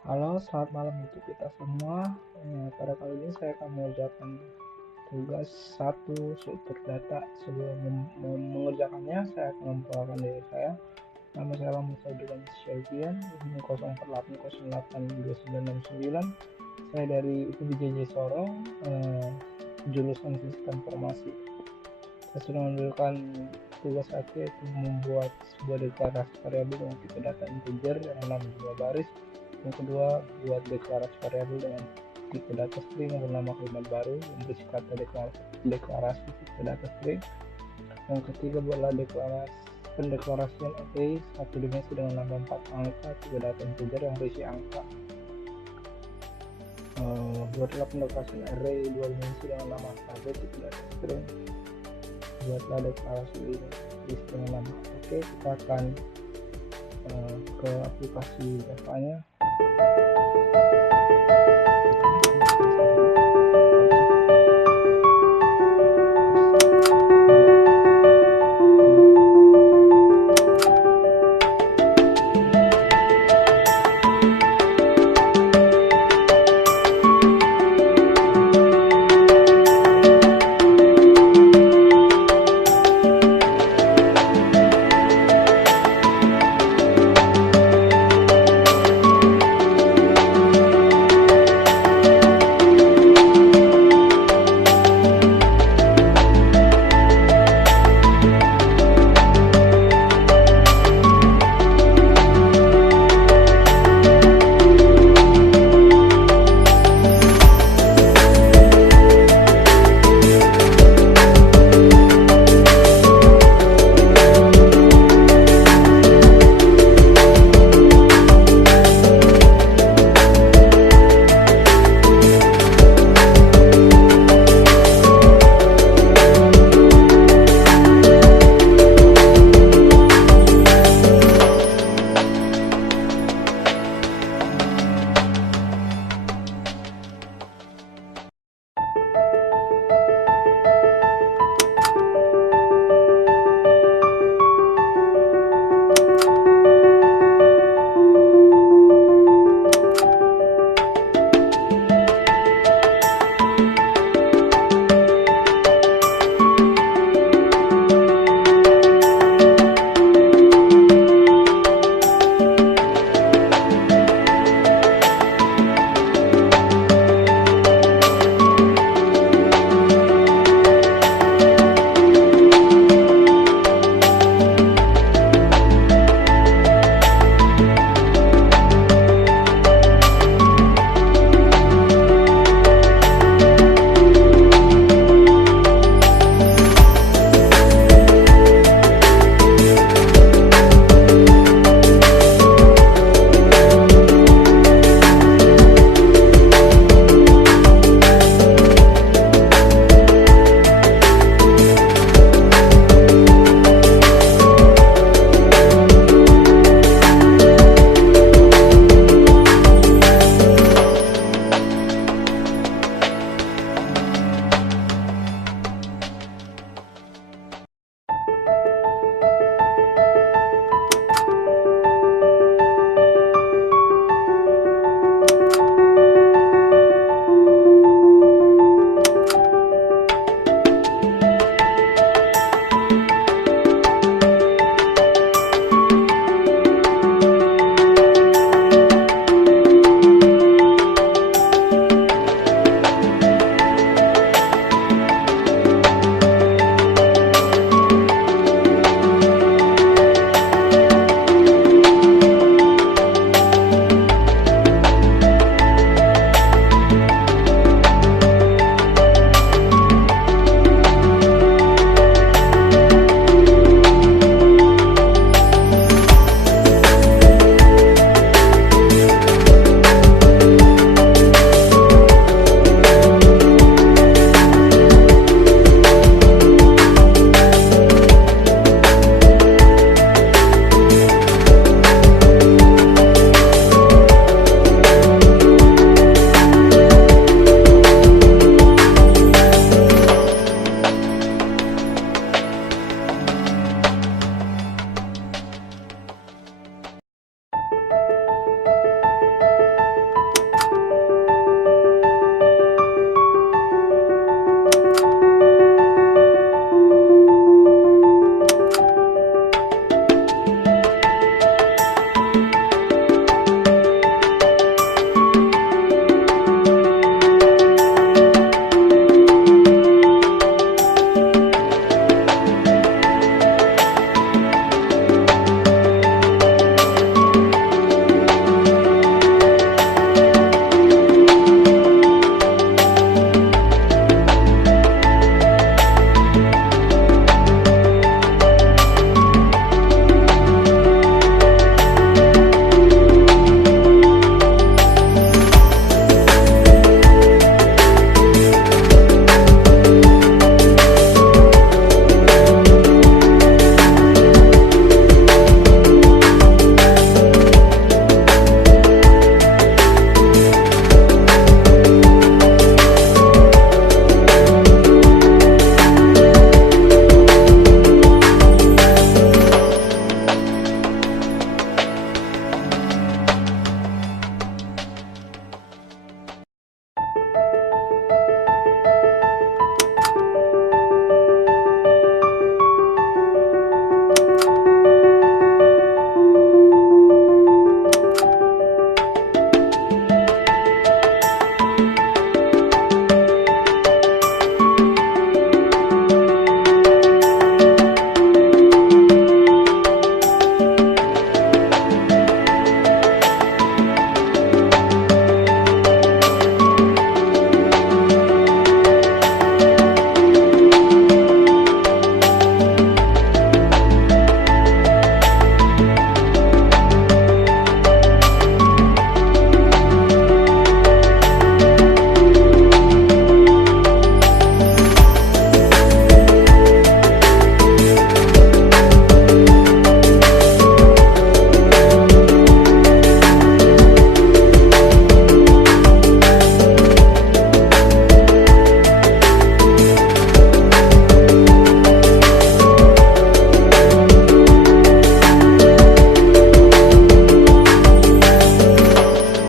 Halo, selamat malam untuk kita semua. Pada kali ini saya akan mengerjakan tugas satu struktur data. Sebelum mengerjakannya, saya akan memperkenalkan diri saya. Nama saya Musa Dugan Syafian, 04808299. Saya dari UPBJJ Sorong, jurusan Sistem Informasi. Saya sudah menunjukkan tugas satu, yaitu membuat sebuah deklarasi variabel dengan tipe data integer yang 6 jumlah baris. Yang kedua, buat deklarasi variabel dengan tipe data string yang bernama kalimat baru yang berisi kata deklarasi tipe data string. Yang ketiga, buatlah pendeklarasian array satu dimensi dengan nambah 4 angka tipe data integer yang berisi angka. Buatlah pendeklarasian array 2 dimensi dengan nama tabel tipe data string. Buatlah deklarasi ini dengan nama. Oke, kita akan ke aplikasi Java-nya.